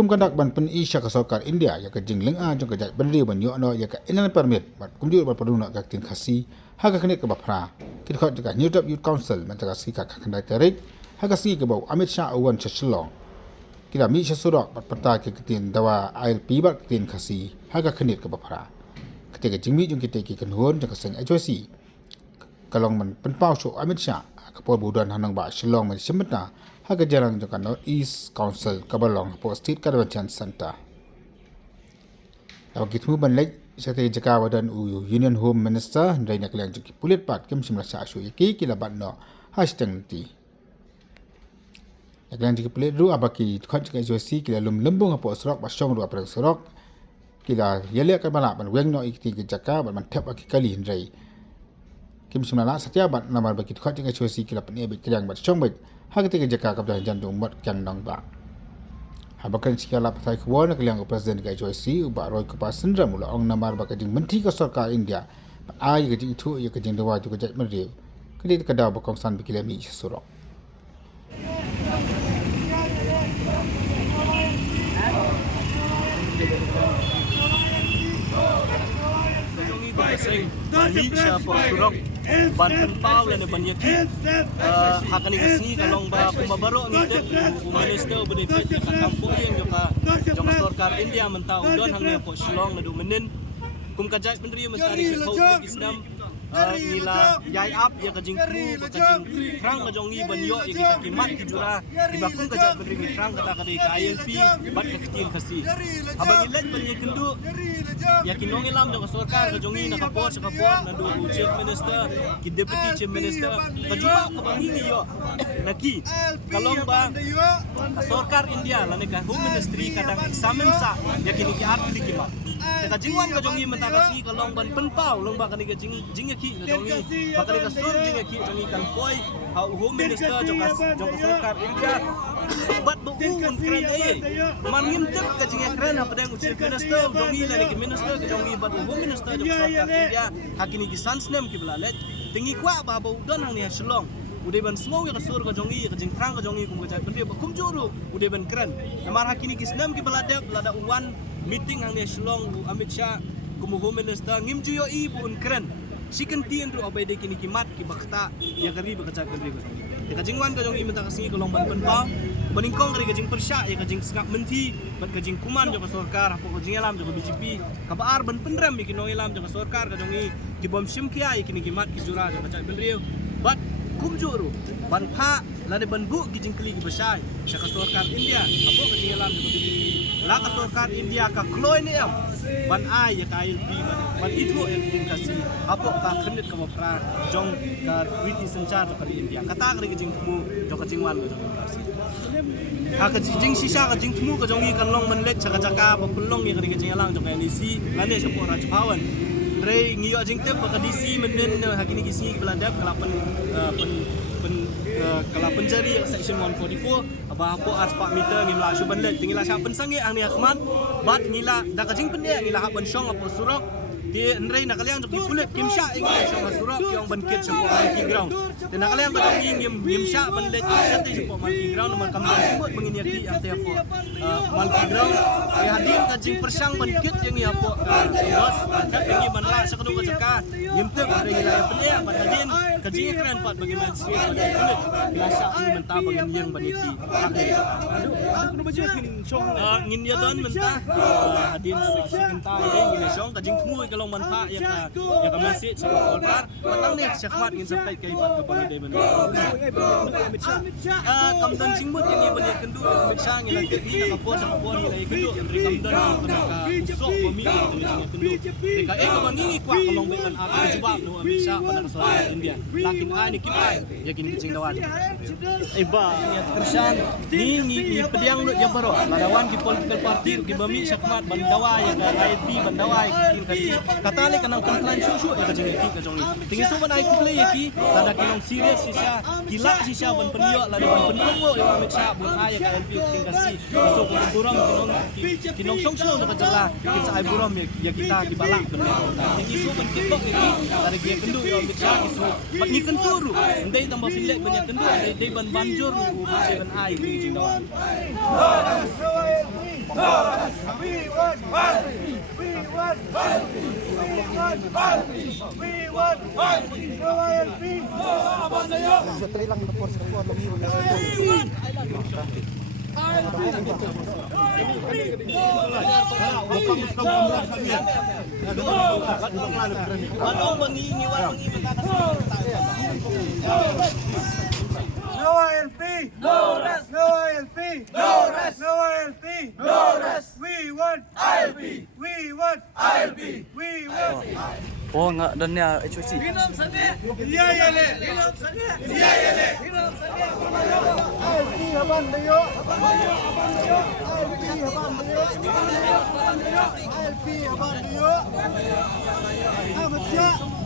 kum kandak ban pen isya ka sarkar India ya ka jingling a jong ka jai ban ri ban yo no ya ka inan permit bat kum ju ban padu na ka tin khasi ha ka khne ka bapra kit khat ka New Delhi Youth Council man ka si ka khandai tarik ha ka si ka bau Amit Shah awan chachlong kila mi chasurok bat pata ke tin dawa ILP bat tin khasi ha ka khne ka bapra ketika jingmi jong kita ki kan hon ka seng ajosi kalong man pen pau sho Amit Shah ka por budan hanang ba Shillong man simta ha ka jarang jong ka North East Council kabalong po State Convention Center Lawa kitmu ban lek Sekretari Jaka Badan Union Home Minister Ndai nak lang juki pulit pat kem simla sa asu iki kila ban no hashtag ti nak lang juki pulit ru abaki khon jika josi kila lum lembung apo serok basong ru aprang serok kila yele ka bala ban weng no ikti ke Jaka ban tap aki kali ndai kem simla la satya ban namar baki khon jika josi kila pan ebe triang bat song bet ha ketika Jaka ka dan jantung mat kan nang ba Habakan sikala patai kuwa nak liang Presiden kai joisi ubak roi kepasan ramula ong namar bakajing menteri ke sarkar India ai kajing itu ia kajing dewa juga jat meriu kali kada bakong san bikilami surok ban penpau dan ban yaki akan ikasi kalong ba kumabaro amite minister bade pet ka kampung yang joka sarkar India mentau don hangnya po Shillong na dumenin kum kajai pendiri mentari ke Islam nila yai up ya kajing kru kajing krang kajongi banyo ya kita kimat kijura dibakun kajai pendiri krang kata kadi ke ILP bat kecil kasi abang ilet banyak kendu ya kinong ilam joka sarkar kajongi nakapot na du chief minister ki deputy chief minister kajua kabangi yo naki kalong ba sarkar India lane ka home ministry kadang examen sa ya kini ki art likimat ka jingwan kajongi mentakasi kalong ban penpau long ba kani ka jing ki kajongi bakali ka sur jing ki kajongi kan poi home minister joka sarkar India bat bu un kren ai man ngimtep ka jing kren apa dang chief minister jongi lane ki minister kajongi bat home minister joka sarkar India hakini ki sans nem ki blalet tingi kwa ba ba udon hang ni Shillong udah ban slow ya kasur ka jongi ka jing krang ka jongi kum ka jai pendiri kum juru udah ban kren namar hakini ki snam ki belada uwan meeting hang ni Shillong Amit Shah kum home minister ngimju yo ibu un kren sikan tien ru abai de kini kimat ki bakta ya kari ba ka jai pendiri ka jingwan ka jongi menta kasi kalong ban penpa baningkong kari ka jing persya ya ka jing skap menti bat ka jing kuman jo ka sarkar apo ka jing alam jo ka BJP ka baar ban pendram ki no ilam jo ka sarkar ka jongi ki bom sim kia kini kimat ki jura jo ka jai pendiri bat kum juru ban pha lane ban bu ki jing kli ki basai sa ka sarkar India apo ka jing alam jo ka BJP la ka sarkar India ka kloi ni am ban ai ya ka ILP ban itu yang jing kasi apo ka khnit ka mapra jong ka witi sanchar ka India kata ka jing kumu jo ka jingwan jo kasi ka jing sisa ka jing kumu ka jongi kan long man let cha ka jaka pelong ya ka jing alang jo ka NEC lane sa po Raj Bhawan Rey ngiyo jing tep ka DC menen hakini kisi beladap kalapan kalapan jari section 144 apa ars pak meter ngila suban let ngila sa pensangi ang ni Ahmad bat ngila da ka jing pende ngila haban syong apa surok di Rey nakaliang jok dipulit Kim Sha ingin syong surok yang bankit sa Monkey Ground dan nakaliang ka jong Kim Sha ban let ate sa Monkey Ground man kam semut mengini ki ate apa Monkey Ground ay hadin ka jing persang bankit yang ya po bos kat ini ban la sa kanu ka jaka yimte Rey ngila yang pende ban hadin ka jing kran pat bagi man sweet kulit biasa ang menta bagi yang baniki aduh kuno baju kin syong ngin ya don menta hadin section ta ngin syong ka jing tmu kalong manfa ya ka masjid sa sarkar matang ni syakmat ngin sampai kay bat ka pangide man kamdan jingmut ini banyak kendu Amit Shah ngin ki na kapon sa kapon ngin kendu dari kamdan ka usok pami kendu ka ka mangingi kwa kalong ban ata jubab no Amit Shah pada sarkar India lakin ai ni kipai ya kini jing dawan iba ya kersan ni pediang lu yang baru ladawan ki political party ki bami syakmat bandawa ya ka ILP bandawa ki kasi katali kanang kontran susu ya ka jing ki ka jongi tingi so ban ai play ki tada kinong serious sisa gila sisa ban penyo ladawan penungo ya Amit Shah bun ai ya ka ILP ki kasi so ko buram kinong songsong ka jala kin sa ai buram ya kita ki balak bener tingi so ban kitok ki dari dia kendu ya Amit Shah so bagi kenturu ndai tambah pilek banyak kendu ndai ban banjur ban ai ki jing dawan We want ILP. We want ILP. We want ILP. We want ILP. No ILP. Ano mangingiwan No ILP. No rest. No ILP. No rest. No ILP. No rest. We want ILP. We want ILP. We want. Oh nga dan niya HOC. Minum sange. Iya ya le. Minum sange. Iya ya le. Minum sange. ILP haban dayo. ILP haban dayo. ILP haban dayo. Amat siya.